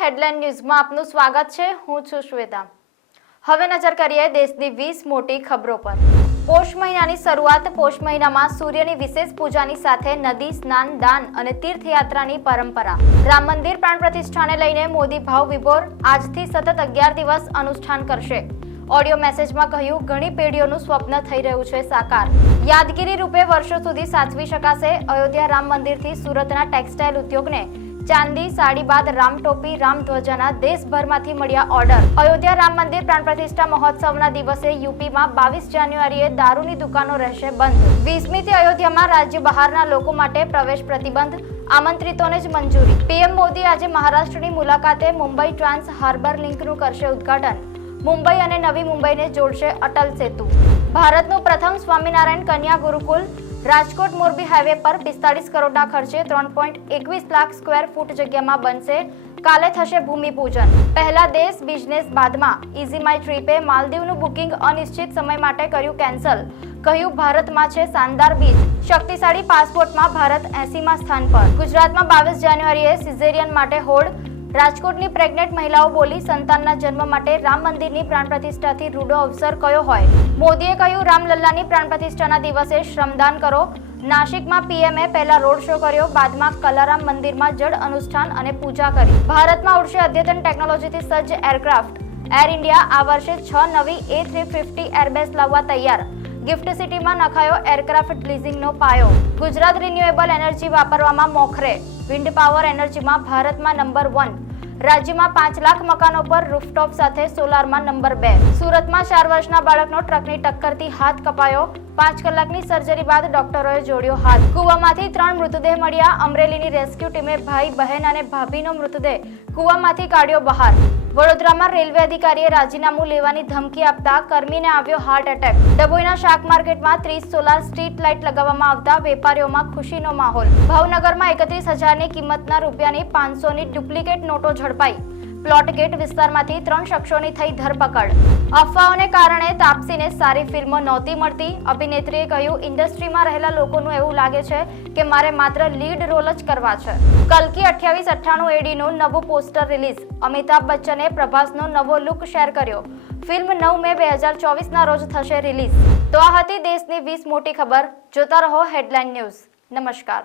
Headline ન્યૂઝમાં આપનું સ્વાગત છે. હું છું શ્વેતા. હવે નજર કરીએ દેશની વીસ મોટી ખબરો પર. પોષ મહિનાની શરૂઆત, પોષ મહિનામાં સૂર્યની વિશેષ પૂજાની સાથે નદી, સ્નાન, દાન અને તીર્થયાત્રાની પરંપરા. રામ મંદિર પ્રાણ પ્રતિષ્ઠાને લઈને મોદી ભાવ વિભોર, આજથી સતત અગિયાર દિવસ અનુષ્ઠાન કરશે. ઓડિયો મેસેજમાં કહ્યું, ઘણી પેઢીઓનું સ્વપ્ન થઈ રહ્યું છે સાકાર. યાદગીરી રૂપે વર્ષો સુધી સાચવી શકાશે. અયોધ્યા રામ મંદિરથી સુરતના ટેક્સટાઇલ ઉદ્યોગને ચાંદી, સાડી બાદ રામ ટોપી, રામ ધ્વજાના દેશભરમાંથી મળ્યા ઓર્ડર. અયોધ્યા રામ મંદિર પ્રાણ પ્રતિષ્ઠા મહોત્સવના દિવસે યુપીમાં બાવીસ જાન્યુઆરીએ દારૂની દુકાનો રહેશે બંધ. વીસમીથી અયોધ્યામાં રાજ્ય બહારના લોકો માટે પ્રવેશ પ્રતિબંધ, આમંત્રિતોને જ મંજૂરી. પીએમ મોદી આજે મહારાષ્ટ્રની મુલાકાતે મુંબઈ ટ્રાન્સ હાર્બર લિંકનું કરશે ઉદ્ઘાટન. મુંબઈ અને નવી મુંબઈને જોડશે અટલ સેતુ. ભારતનું પ્રથમ સ્વામિનારાયણ કન્યા ગુરુકુલ રાજકોટ મોરબી હાઈવે પર પિસ્તાળીસ કરોડના ખર્ચે ત્રણ પોઈન્ટ એકવીસ લાખ સ્ક્વેર ફૂટ જગ્યામાં બનશે કાલે થશે ભૂમિપૂજન પહેલા દેશ બિઝનેસ બાદમાં ઇઝી માય ટ્રીપે માલદીવનું બુકિંગ અનિશ્ચિત સમય માટે કર્યું કેન્સલ. કહ્યું, ભારતમાં છે શાનદાર બીજ. શક્તિશાળી પાસપોર્ટમાં ભારત એસીમાં સ્થાન પર. ગુજરાતમાં બાવીસ જાન્યુઆરીએ સિઝેરિયન માટે હોડ રાજકોટની પ્રેગ્નેન્ટ મહિલાઓ બોલી સંતાનના જન્મ માટે રામ મંદિરની પ્રાણ પ્રતિષ્ઠાથી રૂડો અવસર કયો હોય? મોદીએ કહ્યું રામલલ્લાની પ્રાણ પ્રતિષ્ઠાના દિવસે શ્રમદાન કરો. નાશિકમાં પીએમએ પહેલા રોડ શો કર્યો, બાદમાં કલારામ મંદિરમાં જળ અનુષ્ઠાન અને પૂજા કરી. ભારતમાં ઉડશે અદ્યતન ટેકનોલોજીથી સજ્જ એરક્રાફ્ટ. એર ઇન્ડિયા આ વર્ષે છ નવી એ થ્રી ફિફ્ટી એરબેસ લાવવા તૈયાર. ગિફ્ટ સિટીમાં નખાયો એરક્રાફ્ટ લીઝિંગનો પાયો. ગુજરાત રિન્યુએબલ એનર્જી વાપરવામાં મોખરે. વિન્ડ પાવર એનર્જીમાં ભારતમાં નંબર વન. રાજ્યમાં પાંચ લાખ મકાનો પર રૂફટોપ સાથે સોલારમાં નંબર બે. સુરતમાં ચાર વર્ષના બાળકનો ટ્રકની ટક્કરથી હાથ કપાયો. પાંચ કલાકની સર્જરી બાદ ડોક્ટરોએ જોડ્યો હાથ. કૂવામાંથી ત્રણ મૃતદેહ મળ્યા. અમરેલીની રેસ્ક્યુ ટીમે ભાઈ, બહેન અને ભાભીનો મૃતદેહ કૂવામાંથી કાઢ્યો બહાર. વડોદરામાં રેલવે અધિકારીએ રાજીનામું લેવાની ધમકી આપતા કર્મીને આવ્યો હાર્ટ એટેક. ડભોઈના શાક માર્કેટમાં ત્રીસ સોલાર સ્ટ્રીટ લાઇટ લગાવવામાં આવતા વેપારીઓમાં ખુશીનો માહોલ. ભાવનગરમાં એકત્રીસ હજારની કિંમતના રૂપિયાની પાંચસોની ડુપ્લિકેટ નોટો ઝડપાઈ. પ્લોટ ગેટ વિસ્તારમાંથી ત્રણ શખ્સોની થઈ ધરપકડ. અફવાઓને કારણે તાપસીને સારી ફિલ્મો નહોતી મળતી. અભિનેત્રીએ કહ્યું, ઇન્ડસ્ટ્રીમાં રહેલા લોકોનું એવું લાગે છે કે મારે માત્ર લીડ રોલ જ કરવા છે. કલકી અઠ્યાવીસ અઠ્ઠાણું એડીનું નવું પોસ્ટર રિલીઝ. અમિતાભ બચ્ચને પ્રભાસનો નવો લુક શેર કર્યો. ફિલ્મ નવ મે બે હજાર ચોવીસના રોજ થશે રિલીઝ. તો આ હતી દેશની વીસ મોટી ખબર. જોતા રહો હેડલાઇન ન્યૂઝ. નમસ્કાર.